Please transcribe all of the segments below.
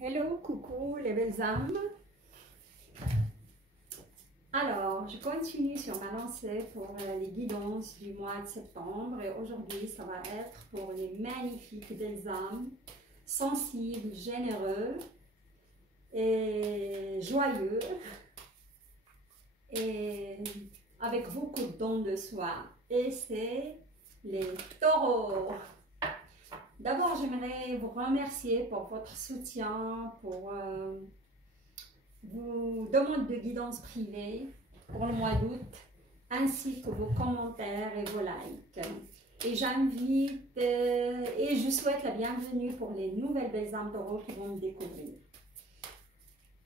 Hello, coucou les belles âmes. Alors, je continue sur ma lancée pour les guidances du mois de septembre et aujourd'hui, ça va être pour les magnifiques belles âmes, sensibles, généreux et joyeux et avec beaucoup de dons de soi. Et c'est les taureaux. D'abord, j'aimerais vous remercier pour votre soutien, pour vos demandes de guidance privée pour le mois d'août, ainsi que vos commentaires et vos likes. Et j'invite et je souhaite la bienvenue pour les nouvelles belles âmes taureaux qui vont me découvrir.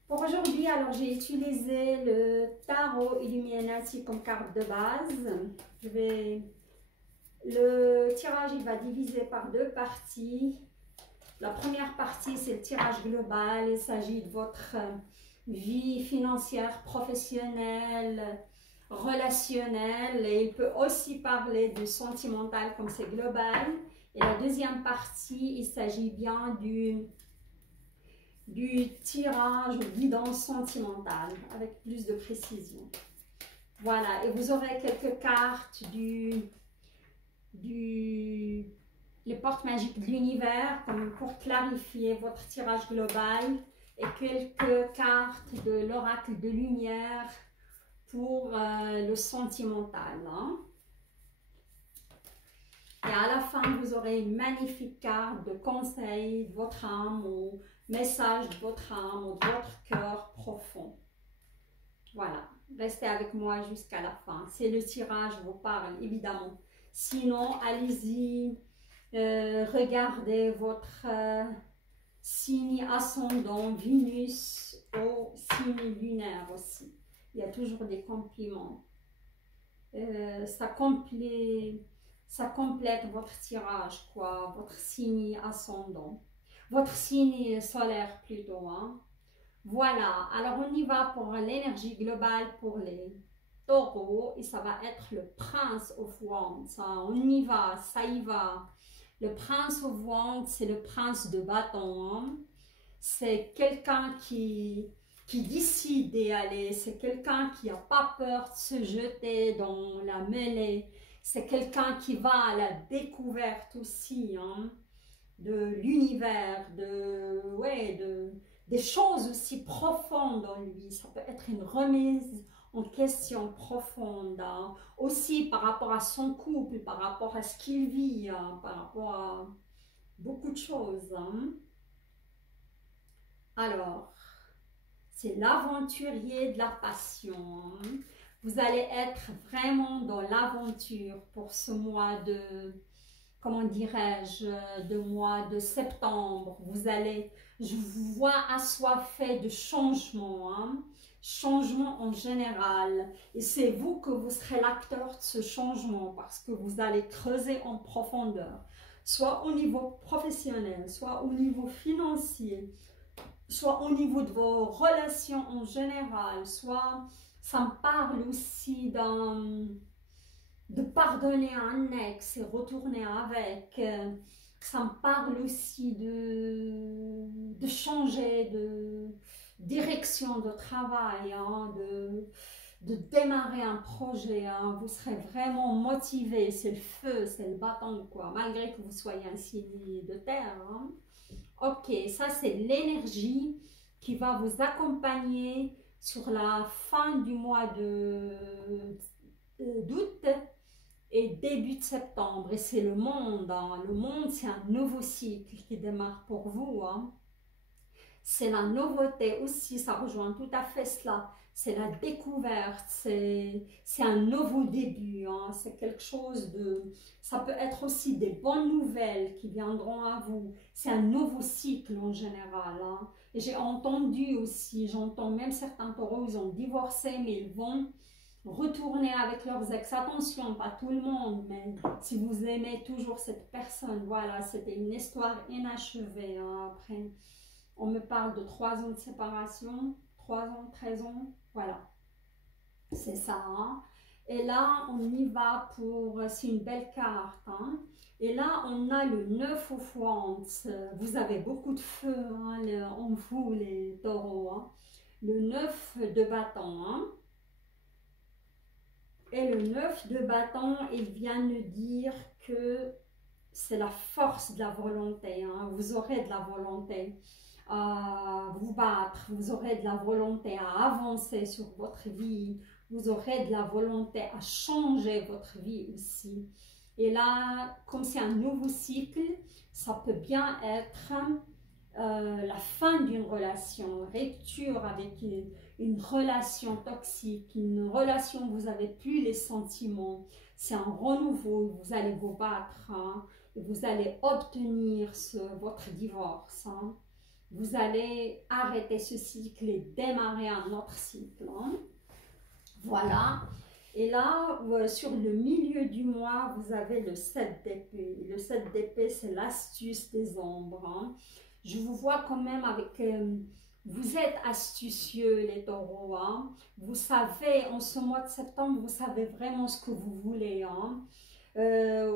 Pour aujourd'hui, alors j'ai utilisé le tarot Illuminati comme carte de base. Le tirage il va diviser par deux parties. La première partie, c'est le tirage global. Il s'agit de votre vie financière, professionnelle, relationnelle. Et il peut aussi parler du sentimental comme c'est global. Et la deuxième partie, il s'agit bien du tirage ou guidance sentimentale avec plus de précision. Voilà, et vous aurez quelques cartes les portes magiques de l'univers, comme pour clarifier votre tirage global, et quelques cartes de l'oracle de lumière pour le sentimental. Hein. Et à la fin, vous aurez une magnifique carte de conseil de votre âme ou message de votre âme ou de votre cœur profond. Voilà, restez avec moi jusqu'à la fin. Si le tirage vous parle, évidemment. Sinon, allez-y. Regardez votre signe ascendant, Vénus au signe lunaire aussi. Il y a toujours des compliments. Ça complète votre tirage, quoi, votre signe ascendant. Votre signe solaire plutôt. Hein. Voilà, alors on y va pour l'énergie globale pour les taureaux et ça va être le Prince of Wands. On y va, ça y va. Le Prince of Wands, c'est le prince de bâton. Hein. C'est quelqu'un qui décide d'y aller. C'est quelqu'un qui n'a pas peur de se jeter dans la mêlée. C'est quelqu'un qui va à la découverte aussi hein, de l'univers, des choses aussi profondes en lui. Ça peut être une remise en question profonde, hein. Aussi par rapport à son couple, par rapport à ce qu'il vit, hein, par rapport à beaucoup de choses. Hein. Alors, c'est l'aventurier de la passion. Hein. Vous allez être vraiment dans l'aventure pour ce mois de, comment dirais-je, de mois de septembre. Je vous vois assoiffé de changement. Hein. Changement en général et c'est vous que vous serez l'acteur de ce changement parce que vous allez creuser en profondeur soit au niveau professionnel, soit au niveau financier, soit au niveau de vos relations en général, soit ça me parle aussi de pardonner un ex et retourner avec. Ça me parle aussi de changer de direction de travail, hein, de démarrer un projet. Hein. Vous serez vraiment motivé, c'est le feu, c'est le bâton, quoi, malgré que vous soyez un signe de terre. Hein. Ok, ça c'est l'énergie qui va vous accompagner sur la fin du mois d'août et début de septembre. Et c'est le monde. Hein. Le monde, c'est un nouveau cycle qui démarre pour vous. Hein. C'est la nouveauté aussi, ça rejoint tout à fait cela. C'est la découverte, c'est un nouveau début. Hein. C'est quelque chose de... Ça peut être aussi des bonnes nouvelles qui viendront à vous. C'est un nouveau cycle en général. Hein. Et j'ai entendu aussi, j'entends même certains taureaux, ils ont divorcé, mais ils vont retourner avec leurs ex. Attention, pas tout le monde, mais si vous aimez toujours cette personne, voilà, c'était une histoire inachevée. Hein. Après, on me parle de 3 ans de séparation, 3 ans, 13 ans, voilà, c'est ça. Hein. Et là, on y va pour... C'est une belle carte. Hein. Et là, on a le 9 of Wands. Vous avez beaucoup de feu hein, en vous, les taureaux. Hein. Le 9 de bâton. Hein. Et le 9 de bâton, il vient nous dire que c'est la force de la volonté. Hein. Vous aurez de la volonté à vous battre, vous aurez de la volonté à avancer sur votre vie, vous aurez de la volonté à changer votre vie aussi. Et là, comme c'est un nouveau cycle, ça peut bien être la fin d'une relation, rupture avec une relation toxique, une relation où vous n'avez plus les sentiments. C'est un renouveau, vous allez vous battre hein, et vous allez obtenir votre divorce. Hein. Vous allez arrêter ce cycle et démarrer un autre cycle. Hein. Voilà. Et là, sur le milieu du mois, vous avez le 7 d'épée. Le 7 d'épée, c'est l'astuce des ombres. Hein. Je vous vois quand même avec... vous êtes astucieux, les taureaux. Hein. Vous savez, en ce mois de septembre, vous savez vraiment ce que vous voulez. Hein.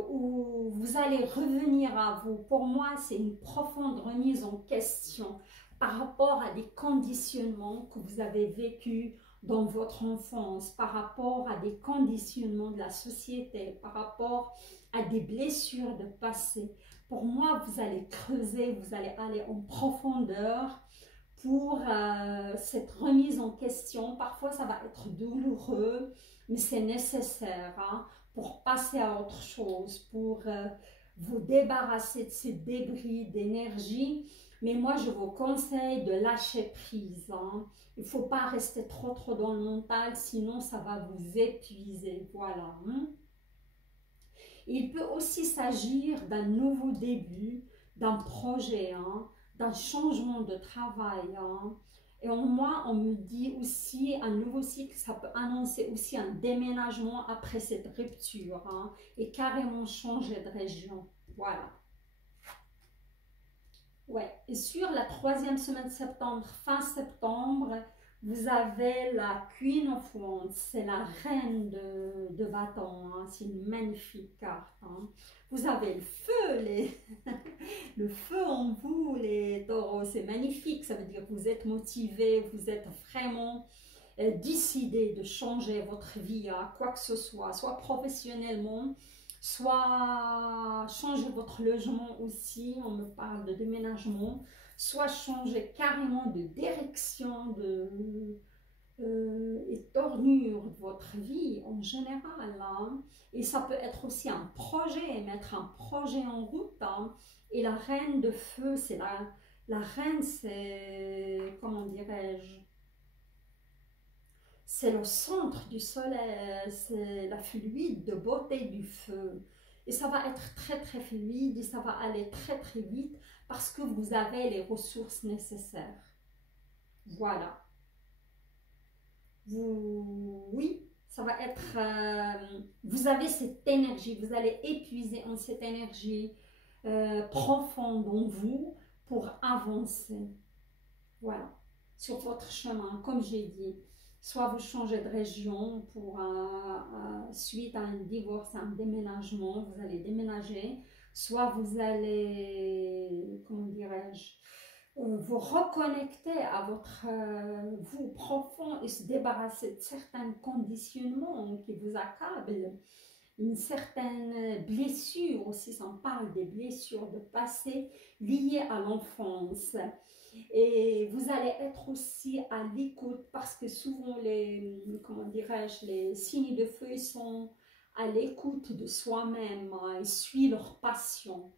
Où vous allez revenir à vous. Pour moi, c'est une profonde remise en question par rapport à des conditionnements que vous avez vécus dans votre enfance, par rapport à des conditionnements de la société, par rapport à des blessures de passé. Pour moi, vous allez creuser, vous allez aller en profondeur pour cette remise en question. Parfois, ça va être douloureux, mais c'est nécessaire hein, pour passer à autre chose, pour vous débarrasser de ces débris d'énergie. Mais moi, je vous conseille de lâcher prise. Hein. Il ne faut pas rester trop dans le mental, sinon ça va vous épuiser. Voilà. Hein. Il peut aussi s'agir d'un nouveau début, d'un projet, hein, d'un changement de travail. Hein. Et en moi, on me dit aussi un nouveau cycle, ça peut annoncer aussi un déménagement après cette rupture hein, et carrément changer de région. Voilà. Ouais, et sur la 3e semaine de septembre, fin septembre, vous avez la Queen of Wands, c'est la reine de bâton, hein. C'est une magnifique carte. Hein. Vous avez le feu, le feu en vous, les taureaux, c'est magnifique, ça veut dire que vous êtes motivé, vous êtes vraiment décidé de changer votre vie à quoi que ce soit professionnellement, soit changer votre logement aussi, on me parle de déménagement, soit changer carrément de direction et tournure de votre vie en général. Hein. Et ça peut être aussi un projet, mettre un projet en route. Hein. Et la reine de feu, c'est la reine, c'est, comment dirais-je, c'est le centre du soleil, c'est la fluide de beauté du feu. Et ça va être très fluide et ça va aller très vite parce que vous avez les ressources nécessaires. Voilà. Oui, ça va être... vous avez cette énergie, vous allez épuiser en cette énergie profonde en vous pour avancer. Voilà. Sur votre chemin, comme j'ai dit. Soit vous changez de région pour suite à un divorce, un déménagement, vous allez déménager. Soit vous allez, comment dirais-je, vous reconnecter à votre vous profond et se débarrasser de certains conditionnements qui vous accablent. Une certaine blessure aussi, ça en parle des blessures de passé liées à l'enfance. Et vous allez être aussi à l'écoute parce que souvent les, comment dirais-je, les signes de feu ils sont à l'écoute de soi-même, hein, ils suivent leur passion,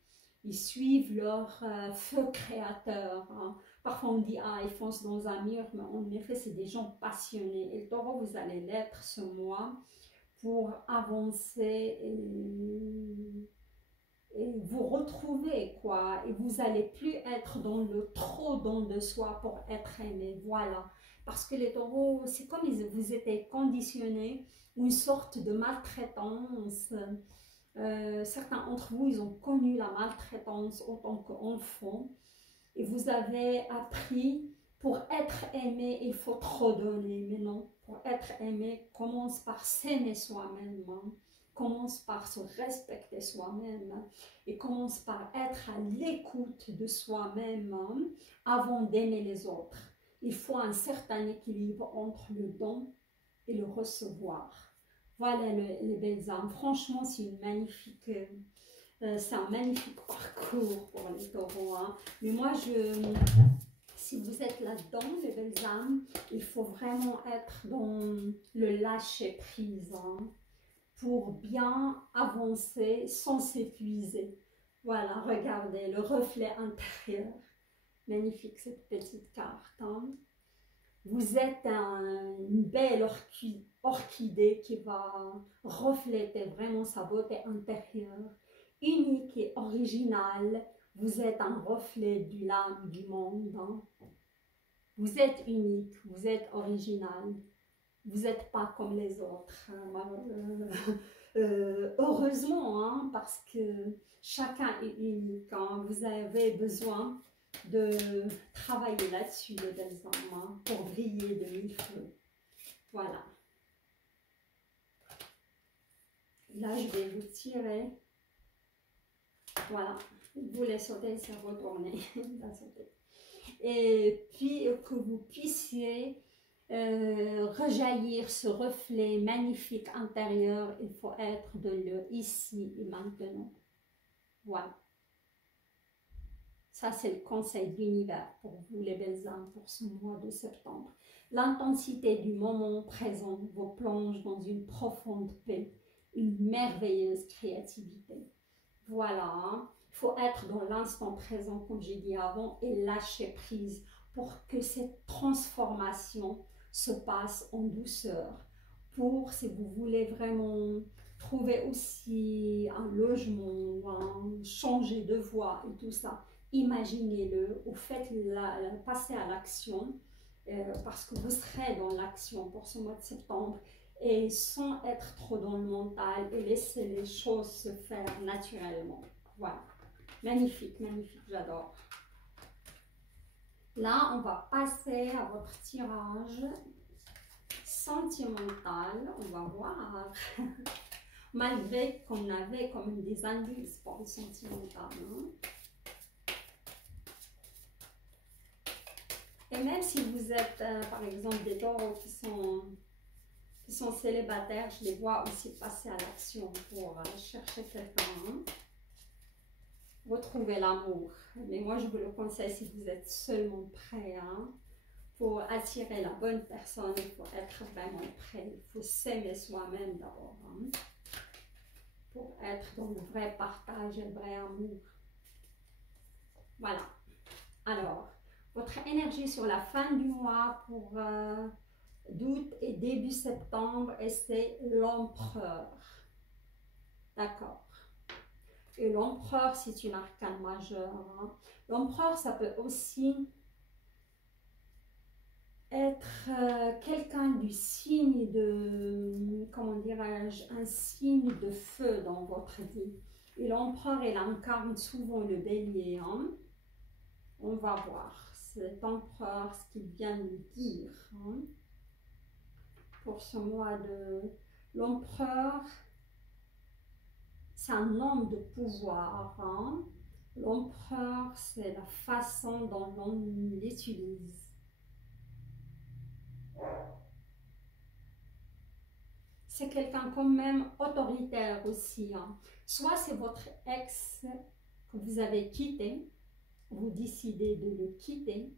ils suivent leur feu créateur. Hein. Parfois on dit ah ils foncent dans un mur, mais en effet c'est des gens passionnés. Et le taureau vous allez l'être ce mois pour avancer et vous retrouver quoi, et vous allez plus être dans le trop don de soi pour être aimé, voilà, parce que les taureaux, c'est comme vous étiez conditionnés, une sorte de maltraitance, certains d'entre vous, ils ont connu la maltraitance en tant qu'enfant, et vous avez appris Pour être aimé, il faut trop donner, mais non. Pour être aimé, commence par s'aimer soi-même, hein. Commence par se respecter soi-même, hein, et commence par être à l'écoute de soi-même, hein, avant d'aimer les autres. Il faut un certain équilibre entre le don et le recevoir. Voilà les belles âmes. Franchement, c'est un magnifique parcours pour les taureaux, hein. Mais moi, si vous êtes là-dedans, les belles âmes, il faut vraiment être dans le lâcher-prise, hein, pour bien avancer sans s'épuiser. Voilà, regardez le reflet intérieur. Magnifique cette petite carte, hein. Vous êtes une belle orchidée qui va refléter vraiment sa beauté intérieure, unique et originale. Vous êtes un reflet de l'âme du monde, hein. Vous êtes unique, vous êtes original. Vous n'êtes pas comme les autres, hein. Heureusement, hein, parce que chacun est unique, hein. Vous avez besoin de travailler là-dessus, les belles âmes, hein, pour briller de mille feux. Voilà. Là, je vais vous tirer. Voilà. Vous les sautez, c'est retourné. Et puis, que vous puissiez rejaillir ce reflet magnifique intérieur, il faut être de le ici et maintenant. Voilà. Ça, c'est le conseil de l'univers pour vous, les belles âmes, pour ce mois de septembre. L'intensité du moment présent vous plonge dans une profonde paix, une merveilleuse créativité. Voilà, hein. Il faut être dans l'instant présent, comme j'ai dit avant, et lâcher prise pour que cette transformation se passe en douceur. Pour, si vous voulez vraiment trouver aussi un logement, changer de voie et tout ça, imaginez-le ou faites-la passer à l'action, parce que vous serez dans l'action pour ce mois de septembre, et sans être trop dans le mental et laisser les choses se faire naturellement. Voilà. Magnifique, magnifique, j'adore. Là, on va passer à votre tirage sentimental. On va voir. Malgré qu'on avait comme des indices pour le sentimental, hein. Et même si vous êtes, par exemple, des taureaux qui sont célibataires, je les vois aussi passer à l'action pour chercher quelqu'un, hein. Retrouver l'amour. Mais moi, je vous le conseille si vous êtes seulement prêt, hein, pour attirer la bonne personne. Il faut être vraiment prêt. Il faut s'aimer soi-même d'abord, hein, pour être dans le vrai partage et le vrai amour. Voilà. Alors, votre énergie sur la fin du mois pour d'août et début septembre, et c'est l'empereur. D'accord. Et l'empereur, c'est une arcane majeure, hein. L'empereur, ça peut aussi être quelqu'un du signe de, comment dirais-je, un signe de feu dans votre vie. Et l'empereur, il incarne souvent le bélier, hein. On va voir cet empereur, ce qu'il vient nous dire, hein, pour ce mois de l'empereur. C'est un homme de pouvoir, hein. L'empereur, c'est la façon dont l'on l'utilise. C'est quelqu'un quand même autoritaire aussi, hein. Soit c'est votre ex que vous avez quitté, vous décidez de le quitter,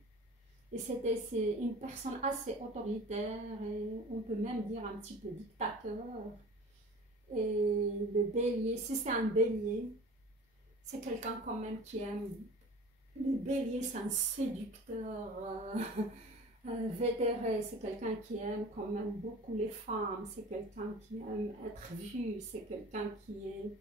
et c'est une personne assez autoritaire, et on peut même dire un petit peu dictateur. Et le bélier, si c'est un bélier, c'est quelqu'un quand même qui aime. Le bélier, c'est un séducteur vétéré, c'est quelqu'un qui aime quand même beaucoup les femmes, c'est quelqu'un qui aime être vu, c'est quelqu'un qui est,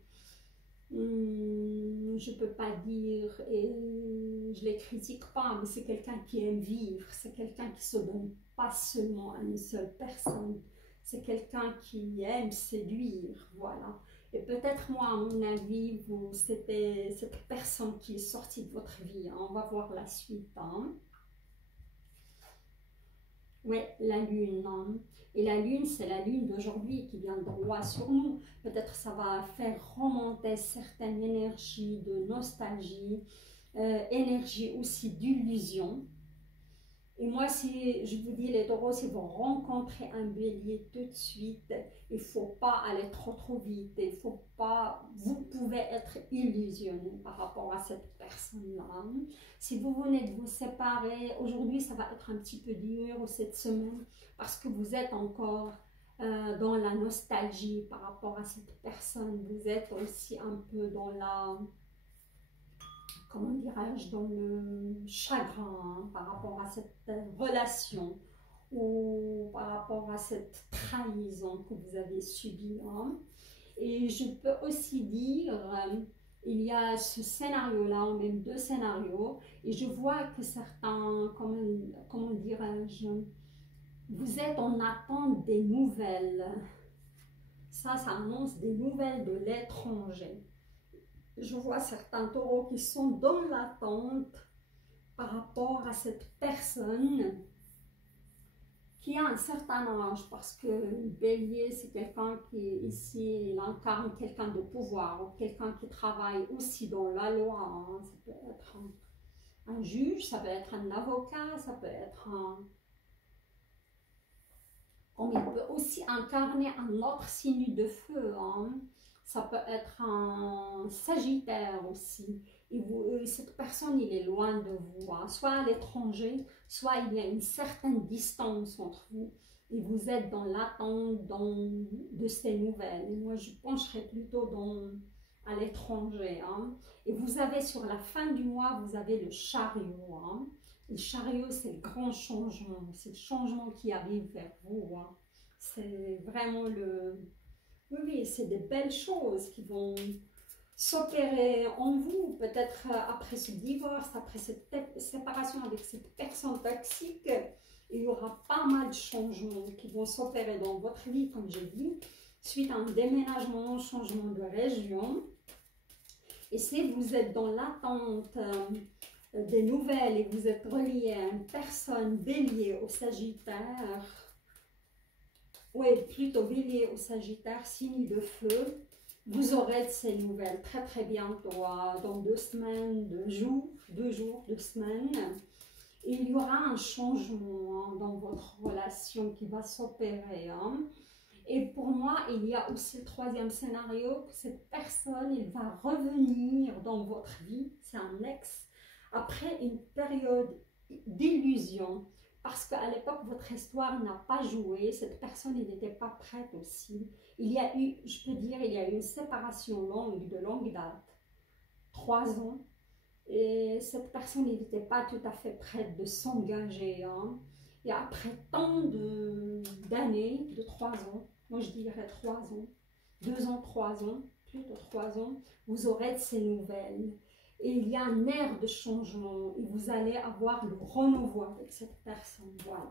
je peux pas dire, et je les critique pas, mais c'est quelqu'un qui aime vivre, c'est quelqu'un qui se donne pas seulement à une seule personne. C'est quelqu'un qui aime séduire, voilà. Et peut-être moi, à mon avis, c'était cette personne qui est sortie de votre vie, hein. On va voir la suite, hein. Oui, la lune. Hein. Et la lune, c'est la lune d'aujourd'hui qui vient droit sur nous. Peut-être ça va faire remonter certaines énergies de nostalgie, énergie aussi d'illusion. Et moi, si je vous dis, les taureaux, si vous rencontrez un bélier tout de suite, il ne faut pas aller trop vite. Il faut pas, vous pouvez être illusionné par rapport à cette personne-là. Si vous venez de vous séparer, aujourd'hui, ça va être un petit peu dur cette semaine parce que vous êtes encore dans la nostalgie par rapport à cette personne. Vous êtes aussi un peu dans la comment dirais-je, dans le chagrin hein, par rapport à cette relation ou par rapport à cette trahison que vous avez subie. Hein. Et je peux aussi dire, il y a ce scénario-là, ou même deux scénarios, et je vois que certains, comment dirais-je, vous êtes en attente des nouvelles. Ça annonce des nouvelles de l'étranger. Je vois certains taureaux qui sont dans l'attente par rapport à cette personne qui a un certain âge, parce que le bélier, c'est quelqu'un qui, ici, il incarne quelqu'un de pouvoir, ou quelqu'un qui travaille aussi dans la loi. Hein. Ça peut être un juge, ça peut être un avocat, ça peut être un... Comme il peut aussi incarner un autre signe de feu. Hein. Ça peut être un sagittaire aussi. Et cette personne, il est loin de vous. Hein. Soit à l'étranger, soit il y a une certaine distance entre vous. Et vous êtes dans l'attente de ces nouvelles. Et moi, je pencherais plutôt à l'étranger. Hein. Et vous avez sur la fin du mois, vous avez le chariot. Hein. Le chariot, c'est le grand changement. C'est le changement qui arrive vers vous. Hein. C'est vraiment le... Oui, c'est des belles choses qui vont s'opérer en vous. Peut-être après ce divorce, après cette séparation avec cette personne toxique, il y aura pas mal de changements qui vont s'opérer dans votre vie, comme j'ai dit, suite à un déménagement, changement de région. Et si vous êtes dans l'attente des nouvelles et vous êtes relié à une personne bélier au Sagittaire, oui, plutôt bélier au Sagittaire, signe de feu, vous aurez de ces nouvelles très bientôt, dans 2 semaines, 2 jours, 2 semaines. Et il y aura un changement hein, dans votre relation qui va s'opérer. Hein. Et pour moi, il y a aussi le troisième scénario, que cette personne, il va revenir dans votre vie, c'est un ex, après une période d'illusion. Parce qu'à l'époque, votre histoire n'a pas joué, cette personne, il n'était pas prête aussi. Il y a eu, je peux dire, il y a eu une séparation longue, de longue date, 3 ans. Et cette personne, il n'était pas tout à fait prête de s'engager. Hein. Et après tant d'années, de 3 ans, moi je dirais 3 ans, 2 ans, 3 ans, plutôt 3 ans, vous aurez de ces nouvelles. Et il y a un air de changement et vous allez avoir le renouveau avec cette personne. Voilà.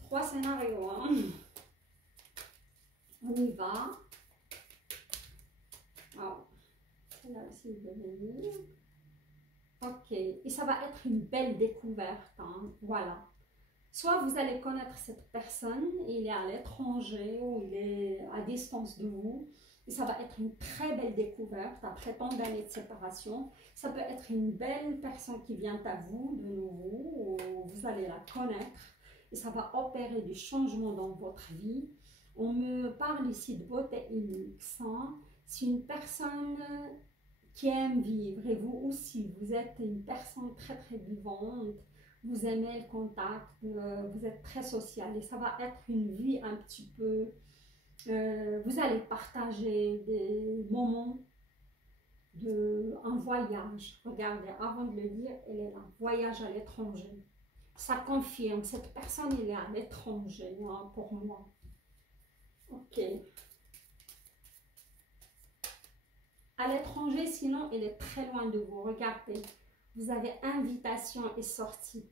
3 scénarios. Hein. On y va. Alors, celle-là aussi, je vais venir. Ok. Et ça va être une belle découverte. Hein. Voilà. Soit vous allez connaître cette personne, il est à l'étranger ou il est à distance de vous. Et ça va être une très belle découverte après tant d'années de séparation. Ça peut être une belle personne qui vient à vous de nouveau, ou vous allez la connaître. Et ça va opérer du changement dans votre vie. On me parle ici de beauté unique. C'est une personne qui aime vivre. Et vous aussi, vous êtes une personne très vivante. Vous aimez le contact, vous êtes très social. Et ça va être une vie un petit peu... vous allez partager des moments un voyage. Regardez, avant de le dire, elle est là. Voyage à l'étranger. Ça confirme, cette personne, elle est à l'étranger hein, pour moi. Ok. À l'étranger, sinon, elle est très loin de vous. Regardez, vous avez invitation et sortie.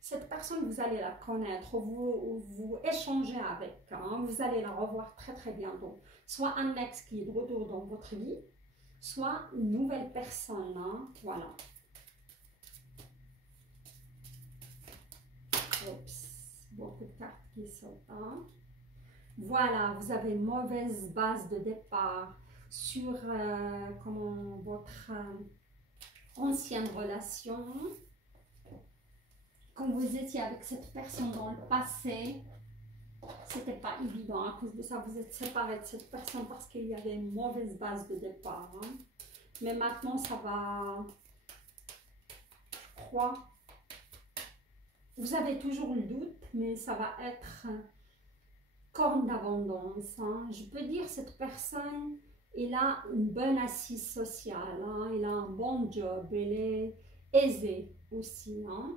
Cette personne, vous allez la connaître, vous échangez avec, hein, vous allez la revoir très bientôt. Soit un ex qui est de retour dans votre vie, soit une nouvelle personne. Hein, voilà. Oups, beaucoup de cartes qui sautent. Hein. Voilà, vous avez une mauvaise base de départ sur comment, votre ancienne relation. Quand vous étiez avec cette personne dans le passé, c'était pas évident. À cause de ça, vous êtes séparés de cette personne parce qu'il y avait une mauvaise base de départ. Hein. Mais maintenant, ça va, je crois. Vous avez toujours le doute, mais ça va être corne d'abondance. Hein. Je peux dire cette personne, il a une bonne assise sociale, hein. Il a un bon job, il est aisé aussi. Hein.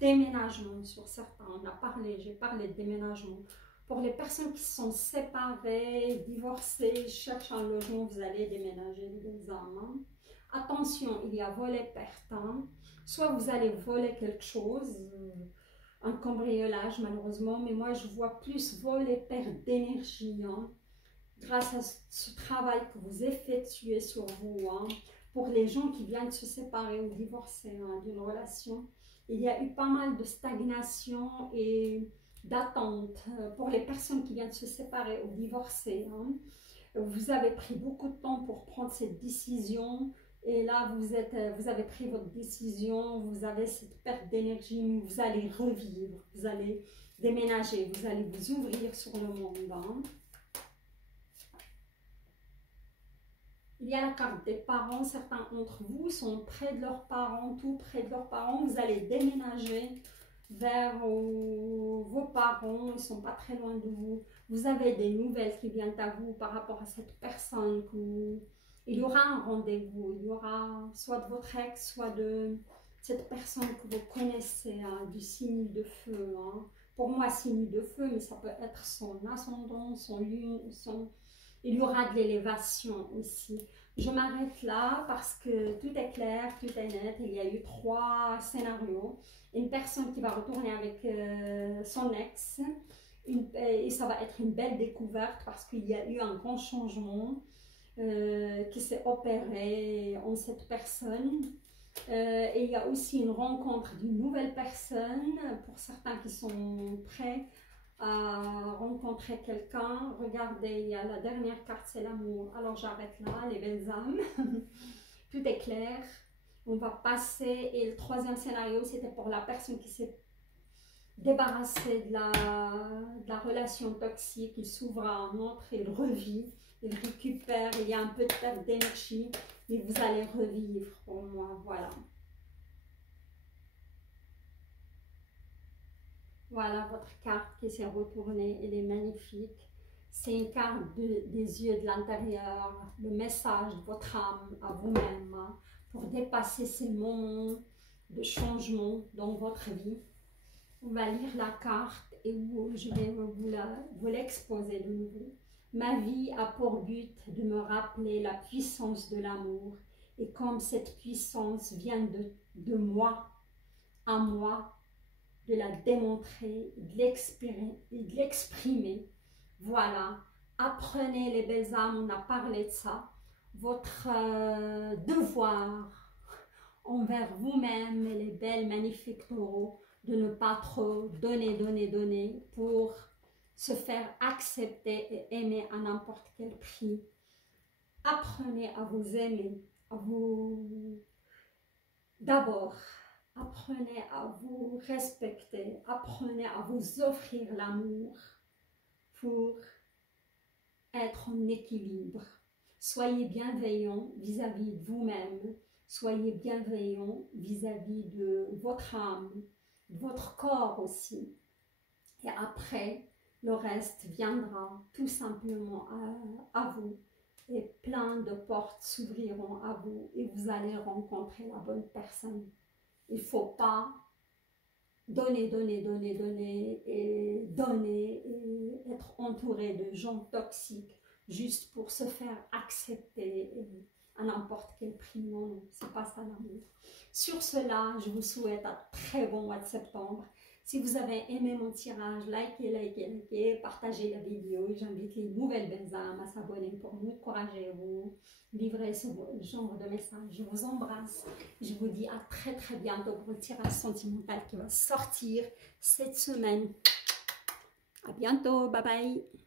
Déménagement sur certains, on a parlé, j'ai parlé de déménagement. Pour les personnes qui sont séparées, divorcées, cherchent un logement, vous allez déménager les âmes. Hein. Attention, il y a volet-perte. Hein. Soit vous allez voler quelque chose, un cambriolage malheureusement, mais moi je vois plus volet-perte d'énergie. Hein. Grâce à ce travail que vous effectuez sur vous, hein. Pour les gens qui viennent se séparer ou divorcer, hein, d'une relation, il y a eu pas mal de stagnation et d'attente. Pour les personnes qui viennent se séparer ou divorcer, hein, vous avez pris beaucoup de temps pour prendre cette décision et là vous avez pris votre décision, vous avez cette perte d'énergie, mais vous allez revivre, vous allez déménager, vous allez vous ouvrir sur le monde. Hein. Il y a la carte des parents. Certains d'entre vous sont près de leurs parents, tout près de leurs parents. Vous allez déménager vers vos parents. Ils ne sont pas très loin de vous. Vous avez des nouvelles qui viennent à vous par rapport à cette personne. Il y aura un rendez-vous. Il y aura soit de votre ex, soit de cette personne que vous connaissez, hein, du signe de feu. Hein. Pour moi, signe de feu, mais ça peut être son ascendant, son lune, il y aura de l'élévation aussi. Je m'arrête là parce que tout est clair, tout est net. Il y a eu 3 scénarios. Une personne qui va retourner avec son ex. Et ça va être une belle découverte parce qu'il y a eu un grand changement qui s'est opéré en cette personne. Et il y a aussi une rencontre d'une nouvelle personne pour certains qui sont prêts à rencontrer quelqu'un. Regardez, il y a la dernière carte, c'est l'amour. Alors j'arrête là, les belles âmes. Tout est clair. On va passer. Et le 3e scénario, c'était pour la personne qui s'est débarrassée de la relation toxique. Il s'ouvre à un autre, il revit, il récupère. Il y a un peu de perte d'énergie, mais vous allez revivre pour moi. Voilà. Voilà votre carte qui s'est retournée, elle est magnifique. C'est une carte des yeux de l'intérieur, le message de votre âme à vous-même, hein, pour dépasser ces moments de changement dans votre vie. On va lire la carte et je vais vous l'exposer de nouveau. Ma vie a pour but de me rappeler la puissance de l'amour et comme cette puissance vient de moi à moi, de la démontrer, de l'exprimer. Voilà, apprenez les belles âmes, on a parlé de ça. Votre devoir envers vous-même, les belles, magnifiques taureaux, de ne pas trop donner pour se faire accepter et aimer à n'importe quel prix. Apprenez à vous aimer, à vous d'abord. Apprenez à vous respecter, apprenez à vous offrir l'amour pour être en équilibre. Soyez bienveillant vis-à-vis de vous-même, soyez bienveillant vis-à-vis de votre âme, de votre corps aussi. Et après, le reste viendra tout simplement à vous. Et plein de portes s'ouvriront à vous et vous allez rencontrer la bonne personne. Il ne faut pas donner et être entouré de gens toxiques juste pour se faire accepter à n'importe quel prix. Non, c'est pas ça l'amour. Sur cela, je vous souhaite un très bon mois de septembre. Si vous avez aimé mon tirage, likez, partagez la vidéo. J'invite les nouvelles belles âmes à s'abonner pour m'encourager à vous livrer ce genre de message. Je vous embrasse. Je vous dis à très très bientôt pour le tirage sentimental qui va sortir cette semaine. À bientôt. Bye bye.